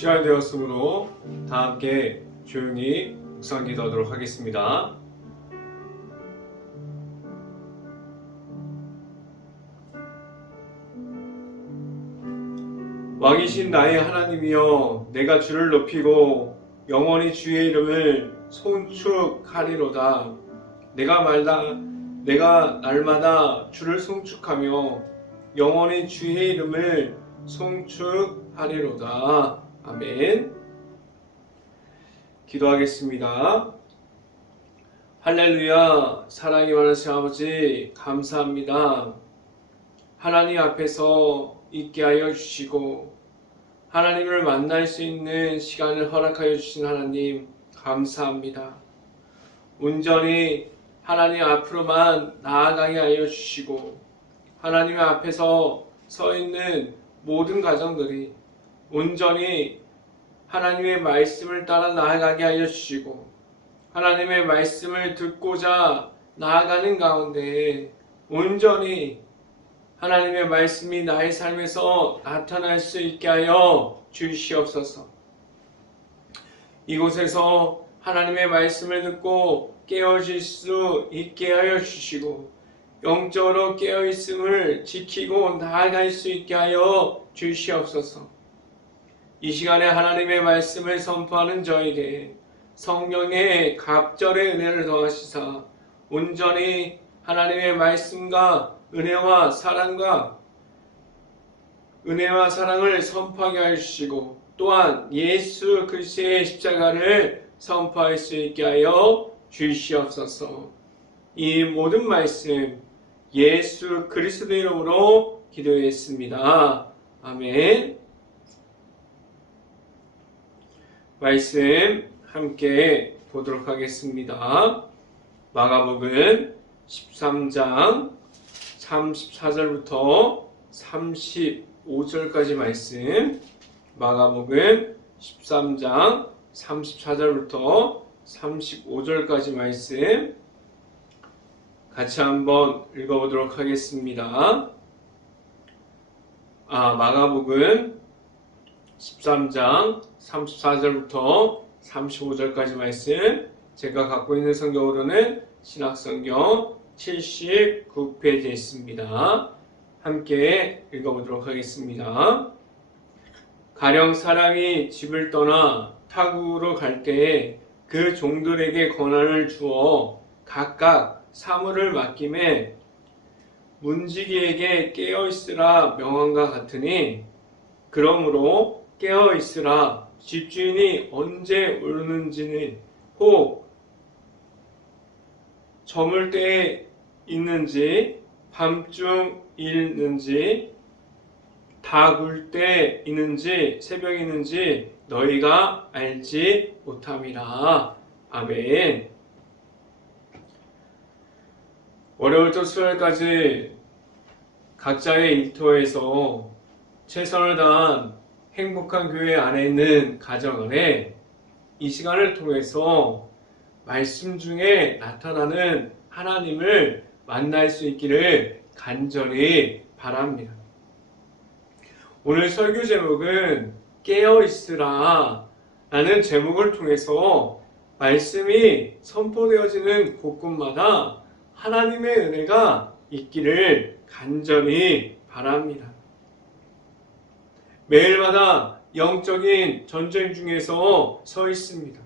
시간이 되었으므로 다 함께 조용히 묵상 기도하도록 하겠습니다. 왕이신 나의 하나님이여, 내가 주를 높이고 영원히 주의 이름을 송축하리로다. 내가 날마다 주를 송축하며 영원히 주의 이름을 송축하리로다. 아멘. 기도하겠습니다. 할렐루야. 사랑이 많으신 아버지 감사합니다. 하나님 앞에서 있게 하여 주시고 하나님을 만날 수 있는 시간을 허락하여 주신 하나님 감사합니다. 온전히 하나님 앞으로만 나아가게 하여 주시고 하나님 앞에서 서 있는 모든 가정들이 온전히 하나님의 말씀을 따라 나아가게 하여 주시고 하나님의 말씀을 듣고자 나아가는 가운데 온전히 하나님의 말씀이 나의 삶에서 나타날 수 있게 하여 주시옵소서. 이곳에서 하나님의 말씀을 듣고 깨어질 수 있게 하여 주시고 영적으로 깨어있음을 지키고 나아갈 수 있게 하여 주시옵소서. 이 시간에 하나님의 말씀을 선포하는 저에게 성령의 갑절의 은혜를 더하시사 온전히 하나님의 말씀과 은혜와 사랑을 선포하게 하여 주시고 또한 예수 그리스도의 십자가를 선포할 수 있게 하여 주시옵소서. 이 모든 말씀 예수 그리스도 이름으로 기도했습니다. 아멘. 말씀 함께 보도록 하겠습니다. 마가복음 13장 34절부터 35절까지 말씀, 마가복음 13장 34절부터 35절까지 말씀 같이 한번 읽어보도록 하겠습니다. 마가복음 13장 34절부터 35절까지 말씀, 제가 갖고 있는 성경으로는 신약성경 79페이지에 있습니다. 함께 읽어보도록 하겠습니다. 가령 사람이 집을 떠나 타국으로 갈 때에 그 종들에게 권한을 주어 각각 사물을 맡김에 문지기에게 깨어있으라 명한과 같으니 그러므로 깨어있으라. 집주인이 언제 오르는지는 혹 저물 때에 있는지 밤중 있는지 다 굴 때 있는지 새벽에 있는지 너희가 알지 못함이라. 아멘. 월요일부터 수요일까지 각자의 일터에서 최선을 다한 행복한 교회 안에 있는 가정 안에 이 시간을 통해서 말씀 중에 나타나는 하나님을 만날 수 있기를 간절히 바랍니다. 오늘 설교 제목은 깨어있으라 라는 제목을 통해서 말씀이 선포되어지는 곳곳마다 하나님의 은혜가 있기를 간절히 바랍니다. 매일마다 영적인 전쟁 중에서 서 있습니다.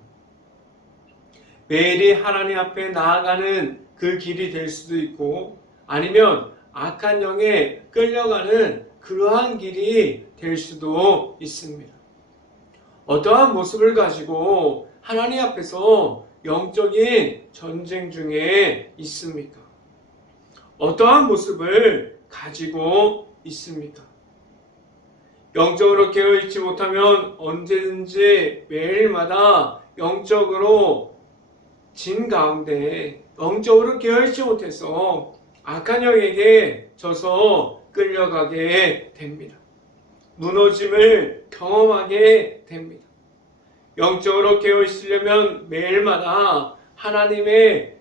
매일이 하나님 앞에 나아가는 그 길이 될 수도 있고 아니면 악한 영에 끌려가는 그러한 길이 될 수도 있습니다. 어떠한 모습을 가지고 하나님 앞에서 영적인 전쟁 중에 있습니까? 어떠한 모습을 가지고 있습니까? 영적으로 깨어있지 못하면 언제든지 매일마다 영적으로 진 가운데 영적으로 깨어있지 못해서 악한 영에게 져서 끌려가게 됩니다. 무너짐을 경험하게 됩니다. 영적으로 깨어있으려면 매일마다 하나님의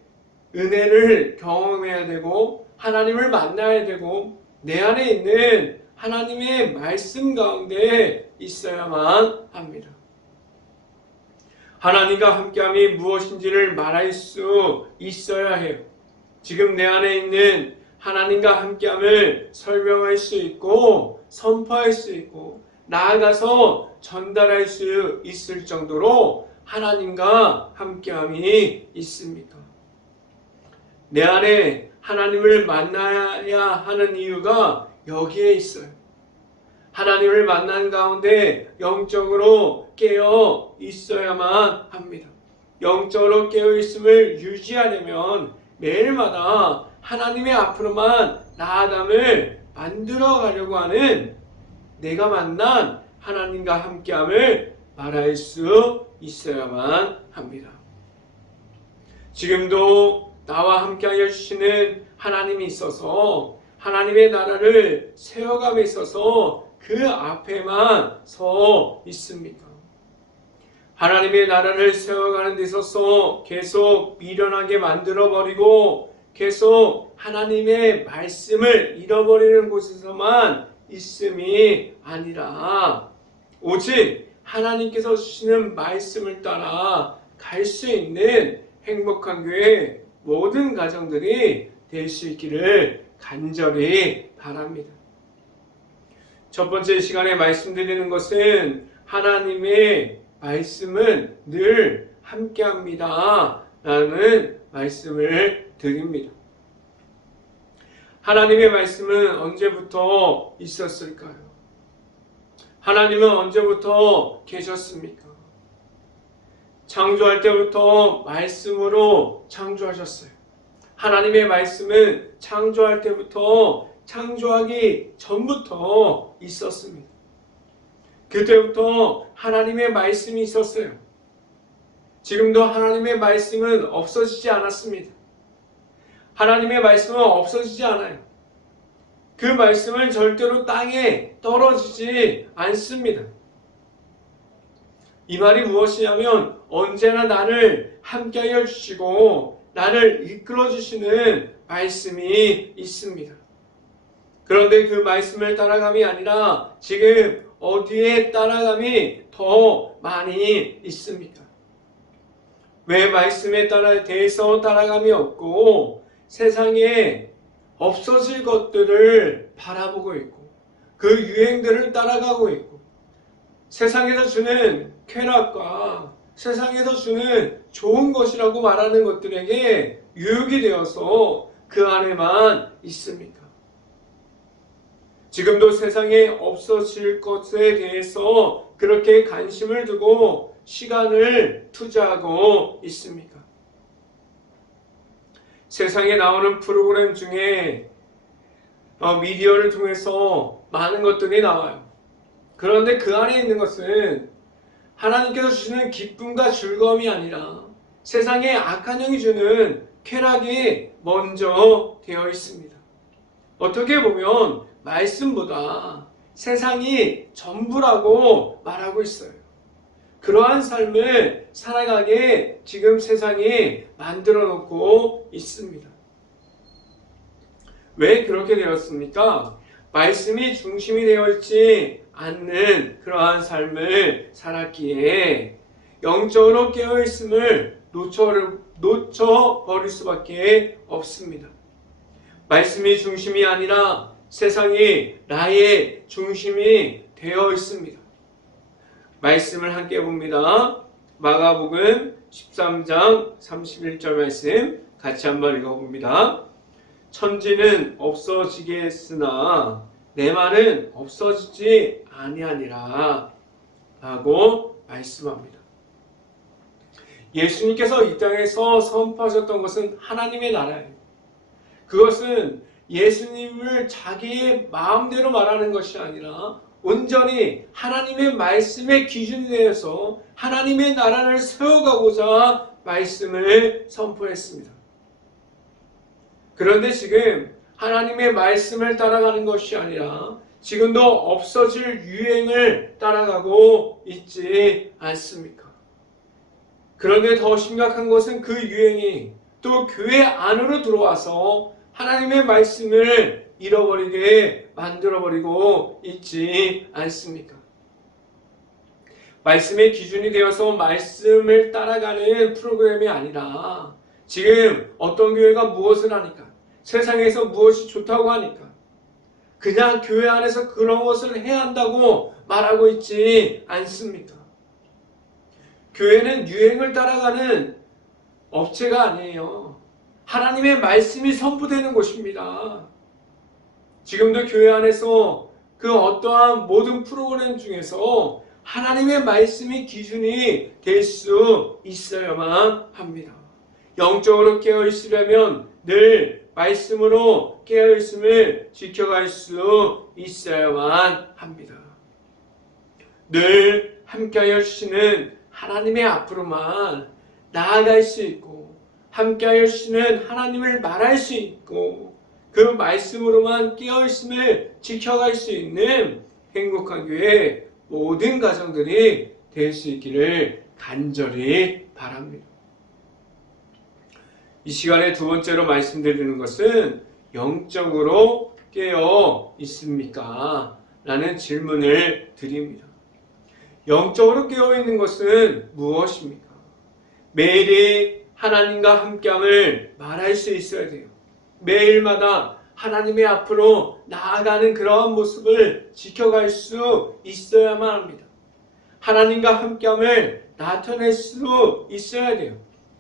은혜를 경험해야 되고 하나님을 만나야 되고 내 안에 있는 하나님의 말씀 가운데 있어야만 합니다. 하나님과 함께함이 무엇인지를 말할 수 있어야 해요. 지금 내 안에 있는 하나님과 함께함을 설명할 수 있고 선포할 수 있고 나아가서 전달할 수 있을 정도로 하나님과 함께함이 있습니까? 내 안에 하나님을 만나야 하는 이유가 여기에 있어요. 하나님을 만난 가운데 영적으로 깨어 있어야만 합니다. 영적으로 깨어 있음을 유지하려면 매일마다 하나님의 앞으로만 나아감을 만들어 가려고 하는 내가 만난 하나님과 함께함을 말할 수 있어야만 합니다. 지금도 나와 함께하여 주시는 하나님이 있어서 하나님의 나라를 세워감에 있어서 그 앞에만 서 있습니까? 하나님의 나라를 세워가는 데 있어서 계속 미련하게 만들어버리고 계속 하나님의 말씀을 잃어버리는 곳에서만 있음이 아니라 오직 하나님께서 주시는 말씀을 따라 갈 수 있는 행복한 교회 모든 가정들이 될 수 있기를 간절히 바랍니다. 첫 번째 시간에 말씀드리는 것은 하나님의 말씀은 늘 함께합니다 라는 말씀을 드립니다. 하나님의 말씀은 언제부터 있었을까요? 하나님은 언제부터 계셨습니까? 창조할 때부터 말씀으로 창조하셨어요. 하나님의 말씀은 창조할 때부터 창조하기 전부터 있었습니다. 그때부터 하나님의 말씀이 있었어요. 지금도 하나님의 말씀은 없어지지 않았습니다. 하나님의 말씀은 없어지지 않아요. 그 말씀은 절대로 땅에 떨어지지 않습니다. 이 말이 무엇이냐면 언제나 나를 함께하여 주시고 나를 이끌어 주시는 말씀이 있습니다. 그런데 그 말씀을 따라감이 아니라 지금 어디에 따라감이 더 많이 있습니까? 왜 말씀에 대해서 따라감이 없고 세상에 없어질 것들을 바라보고 있고 그 유행들을 따라가고 있고 세상에서 주는 쾌락과 세상에서 주는 좋은 것이라고 말하는 것들에게 유혹이 되어서 그 안에만 있습니까? 지금도 세상에 없어질 것에 대해서 그렇게 관심을 두고 시간을 투자하고 있습니까? 세상에 나오는 프로그램 중에 미디어를 통해서 많은 것들이 나와요. 그런데 그 안에 있는 것은 하나님께서 주시는 기쁨과 즐거움이 아니라 세상의 악한 영이 주는 쾌락이 먼저 되어 있습니다. 어떻게 보면 말씀보다 세상이 전부라고 말하고 있어요. 그러한 삶을 살아가게 지금 세상이 만들어 놓고 있습니다. 왜 그렇게 되었습니까? 말씀이 중심이 되어 있지 않는 그러한 삶을 살았기에 영적으로 깨어있음을 놓쳐버릴 수밖에 없습니다. 말씀이 중심이 아니라 세상이 나의 중심이 되어 있습니다. 말씀을 함께 봅니다. 마가복음 13장 31절 말씀 같이 한번 읽어봅니다. 천지는 없어지게 했으나 내 말은 없어지지 아니하니라 라고 말씀합니다. 예수님께서 이 땅에서 선포하셨던 것은 하나님의 나라예요. 그것은 예수님을 자기의 마음대로 말하는 것이 아니라 온전히 하나님의 말씀의 기준에 대해서 하나님의 나라를 세워가고자 말씀을 선포했습니다. 그런데 지금 하나님의 말씀을 따라가는 것이 아니라 지금도 없어질 유행을 따라가고 있지 않습니까? 그런데 더 심각한 것은 그 유행이 또 교회 안으로 들어와서 하나님의 말씀을 잃어버리게 만들어버리고 있지 않습니까? 말씀의 기준이 되어서 말씀을 따라가는 프로그램이 아니라 지금 어떤 교회가 무엇을 하니까, 세상에서 무엇이 좋다고 하니까 그냥 교회 안에서 그런 것을 해야 한다고 말하고 있지 않습니다. 교회는 유행을 따라가는 업체가 아니에요. 하나님의 말씀이 선포되는 곳입니다. 지금도 교회 안에서 그 어떠한 모든 프로그램 중에서 하나님의 말씀이 기준이 될 수 있어야만 합니다. 영적으로 깨어 있으려면 늘 말씀으로 깨어 있음을 지켜갈 수 있어야만 합니다. 늘 함께하여 주시는 하나님의 앞으로만 나아갈 수 있고, 함께하여 주시는 하나님을 말할 수 있고, 그 말씀으로만 깨어 있음을 지켜갈 수 있는 행복한 교회 모든 가정들이 될 수 있기를 간절히 바랍니다. 이 시간에 두 번째로 말씀드리는 것은 영적으로 깨어 있습니까? 라는 질문을 드립니다. 영적으로 깨어 있는 것은 무엇입니까? 매일이 하나님과 함께함을 말할 수 있어야 돼요. 매일마다 하나님의 앞으로 나아가는 그러한 모습을 지켜갈 수 있어야만 합니다. 하나님과 함께함을 나타낼 수 있어야 돼요.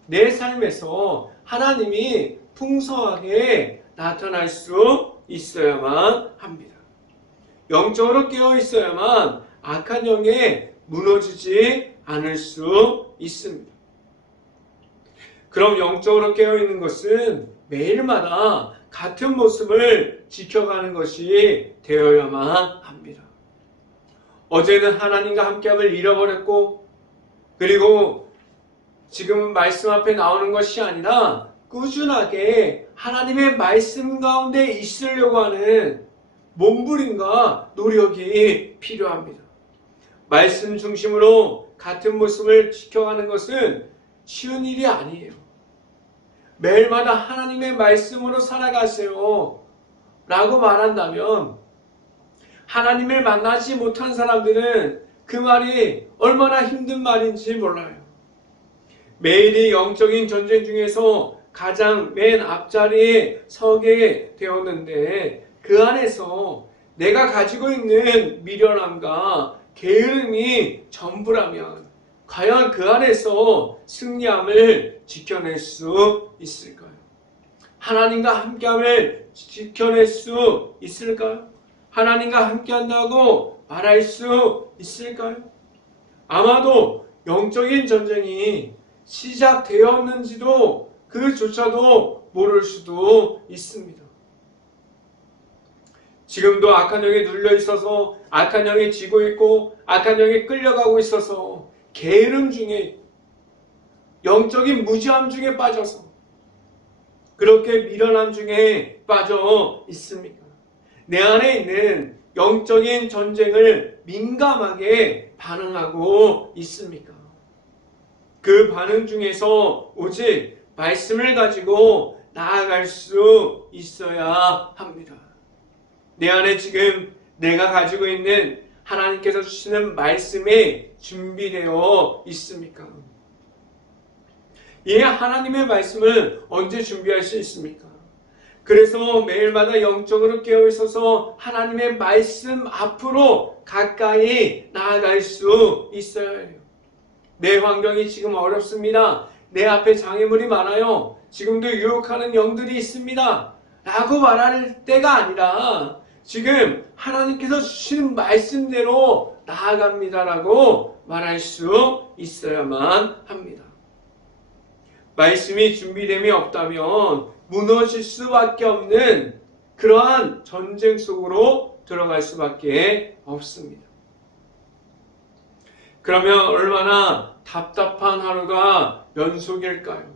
내 삶에서 하나님이 풍성하게 나타날 수 있어야만 합니다. 영적으로 깨어 있어야만 악한 영에 무너지지 않을 수 있습니다. 그럼 영적으로 깨어 있는 것은 매일마다 같은 모습을 지켜가는 것이 되어야만 합니다. 어제는 하나님과 함께함을 잃어버렸고, 그리고 지금 말씀 앞에 나오는 것이 아니라 꾸준하게 하나님의 말씀 가운데 있으려고 하는 몸부림과 노력이 필요합니다. 말씀 중심으로 같은 모습을 지켜가는 것은 쉬운 일이 아니에요. 매일마다 하나님의 말씀으로 살아가세요 라고 말한다면, 하나님을 만나지 못한 사람들은 그 말이 얼마나 힘든 말인지 몰라요. 매일이 영적인 전쟁 중에서 가장 맨 앞자리에 서게 되었는데, 그 안에서 내가 가지고 있는 미련함과 게으름이 전부라면 과연 그 안에서 승리함을 지켜낼 수 있을까요? 하나님과 함께함을 지켜낼 수 있을까요? 하나님과 함께한다고 말할 수 있을까요? 아마도 영적인 전쟁이 시작되었는지도 그조차도 모를 수도 있습니다. 지금도 악한 영에 눌려 있어서 악한 영에 지고 있고 악한 영에 끌려가고 있어서 게으름 중에, 영적인 무지함 중에 빠져서 그렇게 미련함 중에 빠져 있습니까? 내 안에 있는 영적인 전쟁을 민감하게 반응하고 있습니까? 그 반응 중에서 오직 말씀을 가지고 나아갈 수 있어야 합니다. 내 안에 지금 내가 가지고 있는 하나님께서 주시는 말씀이 준비되어 있습니까? 이 하나님의 말씀을 언제 준비할 수 있습니까? 그래서 매일마다 영적으로 깨어 있어서 하나님의 말씀 앞으로 가까이 나아갈 수 있어야 해요. 내 환경이 지금 어렵습니다. 내 앞에 장애물이 많아요. 지금도 유혹하는 영들이 있습니다. 라고 말할 때가 아니라 지금 하나님께서 주시는 말씀대로 나아갑니다라고 말할 수 있어야만 합니다. 말씀이 준비됨이 없다면 무너질 수밖에 없는 그러한 전쟁 속으로 들어갈 수밖에 없습니다. 그러면 얼마나 답답한 하루가 연속일까요?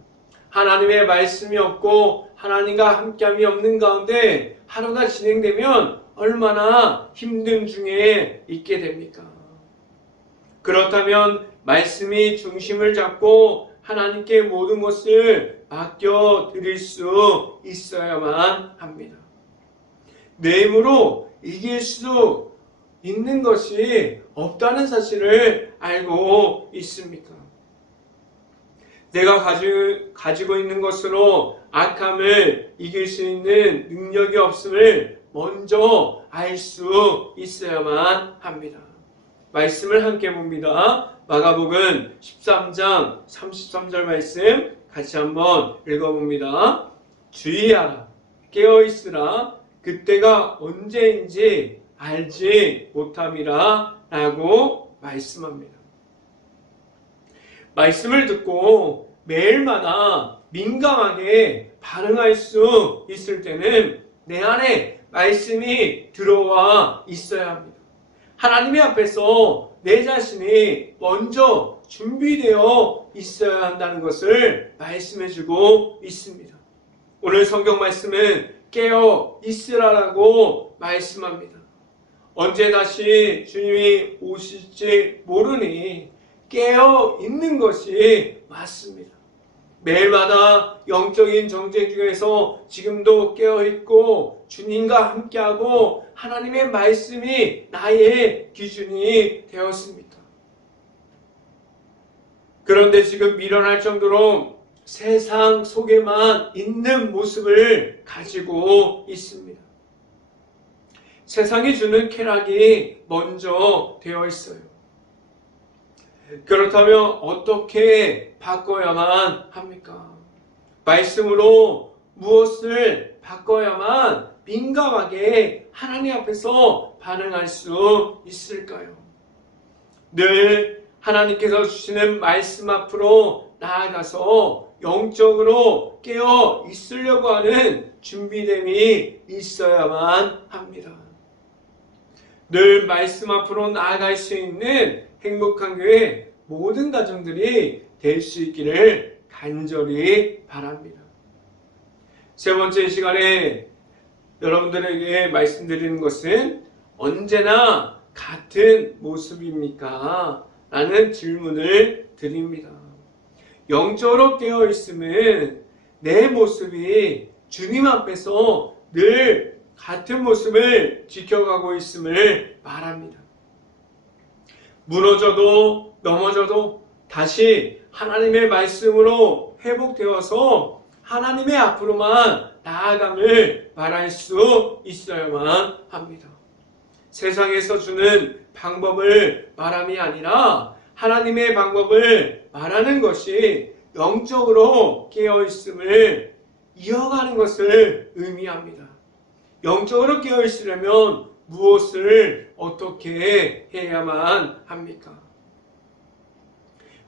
하나님의 말씀이 없고 하나님과 함께함이 없는 가운데 하루가 진행되면 얼마나 힘든 중에 있게 됩니까? 그렇다면 말씀이 중심을 잡고 하나님께 모든 것을 맡겨드릴 수 있어야만 합니다. 내 힘으로 이길 수 있는 것이 없다는 사실을 알고 있습니까? 내가 가지고 있는 것으로 악함을 이길 수 있는 능력이 없음을 먼저 알 수 있어야만 합니다. 말씀을 함께 봅니다. 마가복음 13장 33절 말씀 같이 한번 읽어봅니다. 주의하라, 깨어있으라, 그때가 언제인지 알지 못함이라 라고 말씀합니다. 말씀을 듣고 매일마다 민감하게 반응할 수 있을 때는 내 안에 말씀이 들어와 있어야 합니다. 하나님의 앞에서 내 자신이 먼저 준비되어 있어야 한다는 것을 말씀해주고 있습니다. 오늘 성경 말씀은 깨어 있으라라고 말씀합니다. 언제 다시 주님이 오실지 모르니 깨어 있는 것이 맞습니다. 매일마다 영적인 정죄 중에서 지금도 깨어 있고 주님과 함께하고 하나님의 말씀이 나의 기준이 되었습니까? 그런데 지금 미련할 정도로 세상 속에만 있는 모습을 가지고 있습니다. 세상이 주는 쾌락이 먼저 되어 있어요. 그렇다면 어떻게 바꿔야만 합니까? 말씀으로 무엇을 바꿔야만 민감하게 하나님 앞에서 반응할 수 있을까요? 늘 하나님께서 주시는 말씀 앞으로 나아가서 영적으로 깨어 있으려고 하는 준비됨이 있어야만 합니다. 늘 말씀 앞으로 나아갈 수 있는 행복한 교회 모든 가정들이 될 수 있기를 간절히 바랍니다. 세 번째 시간에 여러분들에게 말씀드리는 것은 언제나 같은 모습입니까? 라는 질문을 드립니다. 영적으로 깨어 있음은 내 모습이 주님 앞에서 늘 같은 모습을 지켜가고 있음을 말합니다. 무너져도 넘어져도 다시 하나님의 말씀으로 회복되어서 하나님의 앞으로만 나아감을 말할 수 있어야만 합니다. 세상에서 주는 방법을 말함이 아니라 하나님의 방법을 말하는 것이 영적으로 깨어있음을 이어가는 것을 의미합니다. 영적으로 깨어있으려면 무엇을 어떻게 해야만 합니까?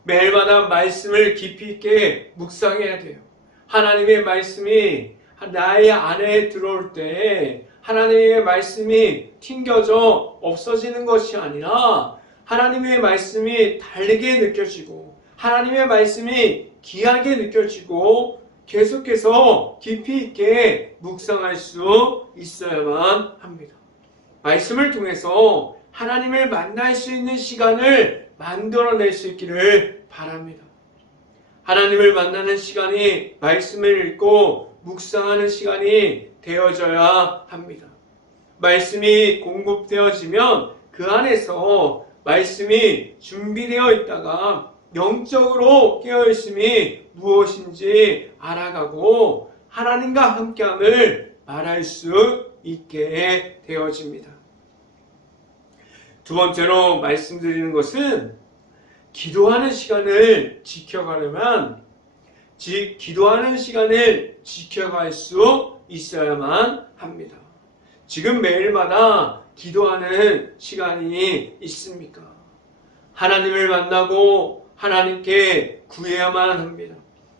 매일마다 말씀을 깊이 있게 묵상해야 돼요. 하나님의 말씀이 나의 안에 들어올 때 하나님의 말씀이 튕겨져 없어지는 것이 아니라 하나님의 말씀이 다르게 느껴지고 하나님의 말씀이 귀하게 느껴지고 계속해서 깊이 있게 묵상할 수 있어야만 합니다. 말씀을 통해서 하나님을 만날 수 있는 시간을 만들어낼 수 있기를 바랍니다. 하나님을 만나는 시간이 말씀을 읽고 묵상하는 시간이 되어져야 합니다. 말씀이 공급되어지면 그 안에서 말씀이 준비되어 있다가 영적으로 깨어있음이 무엇인지 알아가고 하나님과 함께함을 말할 수 있게 되어집니다. 두 번째로 말씀드리는 것은 기도하는 시간을 지켜가려면 기도하는 시간을 지켜갈 수 있어야만 합니다. 지금 매일마다 기도하는 시간이 있습니까? 하나님을 만나고 하나님께 구해야만 합니다.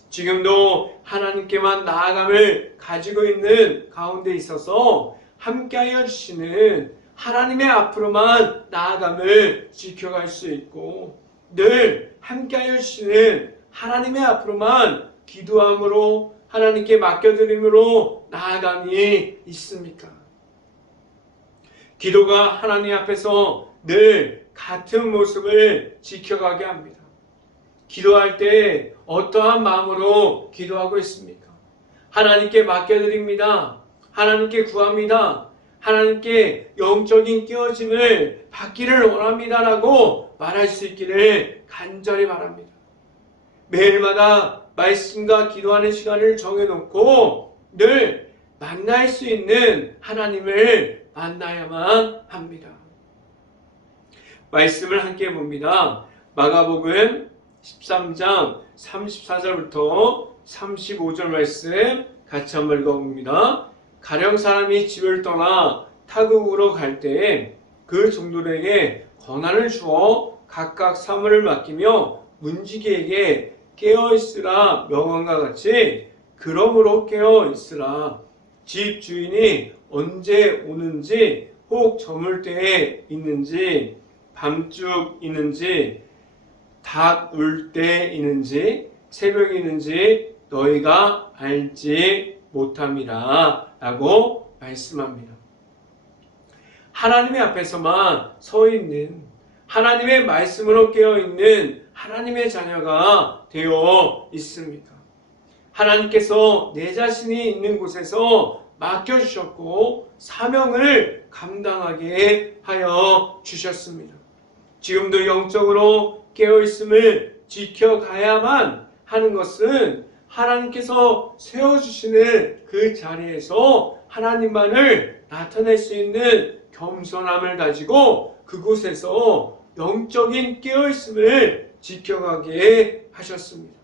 지금도 하나님께만 나아감을 가지고 있는 가운데 있어서 함께하여 주시는 하나님의 앞으로만 나아감을 지켜갈 수 있고 늘 함께하여 주시는 하나님의 앞으로만 기도함으로 하나님께 맡겨드림으로 나아감이 있습니까? 기도가 하나님 앞에서 늘 같은 모습을 지켜가게 합니다. 기도할 때 어떠한 마음으로 기도하고 있습니까? 하나님께 맡겨드립니다. 하나님께 구합니다. 하나님께 영적인 깨어짐을 받기를 원합니다라고 말할 수 있기를 간절히 바랍니다. 매일마다 말씀과 기도하는 시간을 정해놓고 늘 만날 수 있는 하나님을 만나야만 합니다. 말씀을 함께 봅니다. 마가복음 13장 34절부터 35절 말씀 같이 한번 읽어봅니다. 가령 사람이 집을 떠나 타국으로 갈 때에 그 종들에게 권한을 주어 각각 사물을 맡기며 문지기에게 깨어있으라 명한과 같이 그러므로 깨어있으라. 집 주인이 언제 오는지 혹 저물 때에 있는지 밤쭉 있는지 닭 울 때 있는지 새벽에 있는지 너희가 알지 못함이라 라고 말씀합니다. 하나님의 앞에서만 서 있는, 하나님의 말씀으로 깨어있는 하나님의 자녀가 되어 있습니다. 하나님께서 내 자신이 있는 곳에서 맡겨주셨고 사명을 감당하게 하여 주셨습니다. 지금도 영적으로 깨어있음을 지켜가야만 하는 것은 하나님께서 세워주시는 그 자리에서 하나님만을 나타낼 수 있는 겸손함을 가지고 그곳에서 영적인 깨어있음을 지켜가게 하셨습니다.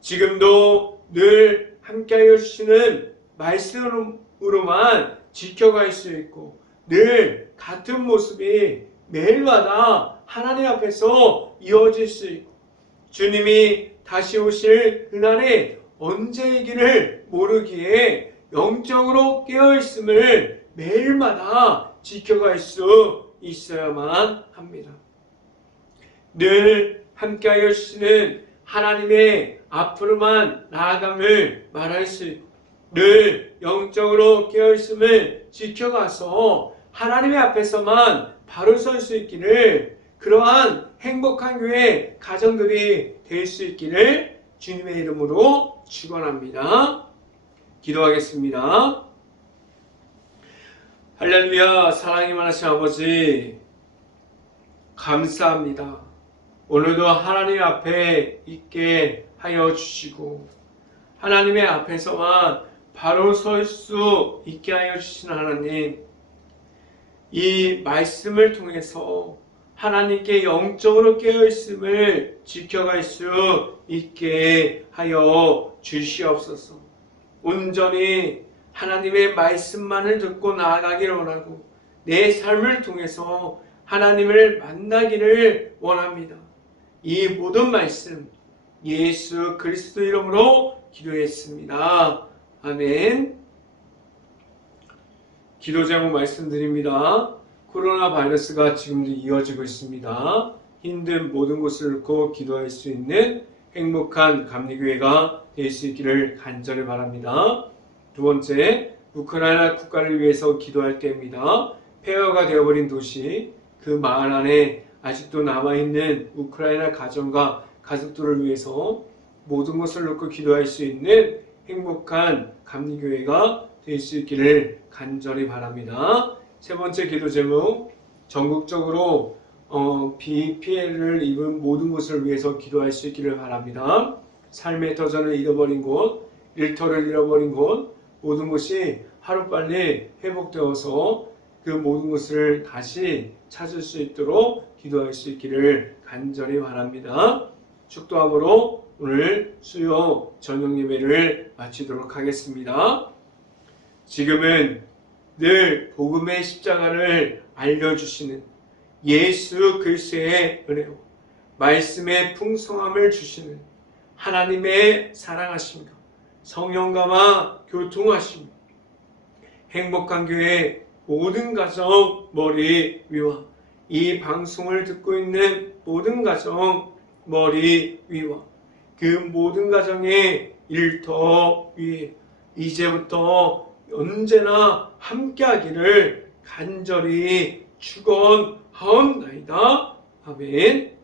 지금도 늘 함께하여 주시는 말씀으로만 지켜갈 수 있고 늘 같은 모습이 매일마다 하나님 앞에서 이어질 수 있고 주님이 다시 오실 그날이 언제이기를 모르기에 영적으로 깨어있음을 매일마다 지켜갈 수 있어야만 합니다. 늘 함께하여 주시는 하나님의 앞으로만 나아감을 말할 수 있고 늘 영적으로 깨어있음을 지켜가서 하나님의 앞에서만 바로 설 수 있기를, 그러한 행복한 교회 가정들이 될 수 있기를 주님의 이름으로 축원합니다. 기도하겠습니다. 할렐루야. 사랑이 많으신 아버지 감사합니다. 오늘도 하나님 앞에 있게 하여 주시고 하나님의 앞에서만 바로 설 수 있게 하여 주신 하나님, 이 말씀을 통해서 하나님께 영적으로 깨어있음을 지켜갈 수 있게 하여 주시옵소서. 온전히 하나님의 말씀만을 듣고 나아가기를 원하고 내 삶을 통해서 하나님을 만나기를 원합니다. 이 모든 말씀 예수 그리스도 이름으로 기도했습니다. 아멘. 기도 제목 말씀드립니다. 코로나 바이러스가 지금도 이어지고 있습니다. 힘든 모든 것을 놓고 기도할 수 있는 행복한 감리교회가 될 수 있기를 간절히 바랍니다. 두 번째, 우크라이나 국가를 위해서 기도할 때입니다. 폐허가 되어버린 도시, 그 마을 안에 아직도 남아있는 우크라이나 가정과 가족들을 위해서 모든 것을 놓고 기도할 수 있는 행복한 감리교회가 될 수 있기를 간절히 바랍니다. 세 번째 기도 제목, 전국적으로 비 피해를 입은 모든 곳을 위해서 기도할 수 있기를 바랍니다. 삶의 터전을 잃어버린 곳, 일터를 잃어버린 곳, 모든 것이 하루빨리 회복되어서 그 모든 것을 다시 찾을 수 있도록 기도할 수 있기를 간절히 바랍니다. 축도함으로 오늘 수요 저녁 예배를 마치도록 하겠습니다. 지금은 늘 복음의 십자가를 알려주시는 예수 그리스도의 은혜로 말씀의 풍성함을 주시는 하나님의 사랑하심과 성령과만 교통하심, 행복한 교회 모든 가정 머리 위와 이 방송을 듣고 있는 모든 가정 머리 위와 그 모든 가정의 일터 위에 이제부터 언제나 함께하기를 간절히 축원하옵나이다. 아멘.